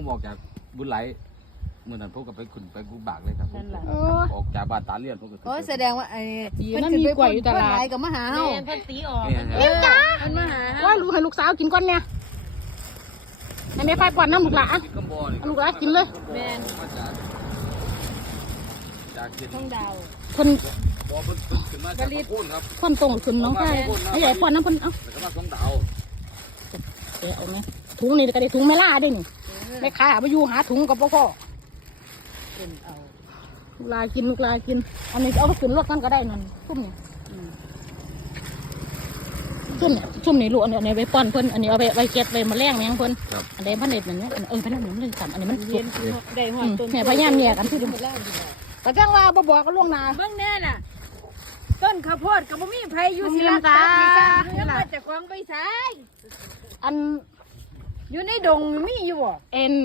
ออกจากบุญไหลเมื่อนั้นพวกก็ไปขึ้นไปกูบากเลยครับออกจากบ้านตาเลี่ยนพวกก็แสดงว่าไอ้มันมีกล้วยอยู่ตลาดกับมหาเฮาเพิ่นตีออกเอ็มจ้ามันมาหาว่าลูกให้ลูกสาวกินก่อนเนี่ยให้แม่ไฟก่อนน้ำลูกหลานลูกหลานกินเลยแม่นจากเขตท้องดาวคนบ่เพิ่นขึ้นมาจากพูนครับคนตรงขึ้นน้องชายไอ้ใหญ่ก่อนน้ำเพิ่นเอ้าแล้วก็มาสองดาวเดี๋ยวเอาไหมถุงนี่ก็ได้ถุงไม่ล่าด้วยนี่ไม่ขาไปอยู่หาถุงกับพ่อเป็นเอาลูกหลานกินลูกหลานกินอันนี้เอาไปขึ้นรถกันก็ได้นั่นซุ่มนี่ซุ่มนี่ลูกอันนี้ไปป้อนเพิ่นอันนี้เอาไปเก็บไปมาแล้งแมงเพิ่นอันนี้พันเด็ดนั่นเนี่ยพันเด็ดมันเลยสั่อันนี้มันเย็นได้หอดต้นเนี่ยพยายามแยกกันที่ดูแต่จังว่าบ่บอกก็ล่วงหน้าเบิ่งแน่น่ะต้นข้าวโพดกับบ่มีไผอยู่ศิลาตาแล้วมาจากของไปใช้อันอยู่ในดงมีอยู่บ่เอ็น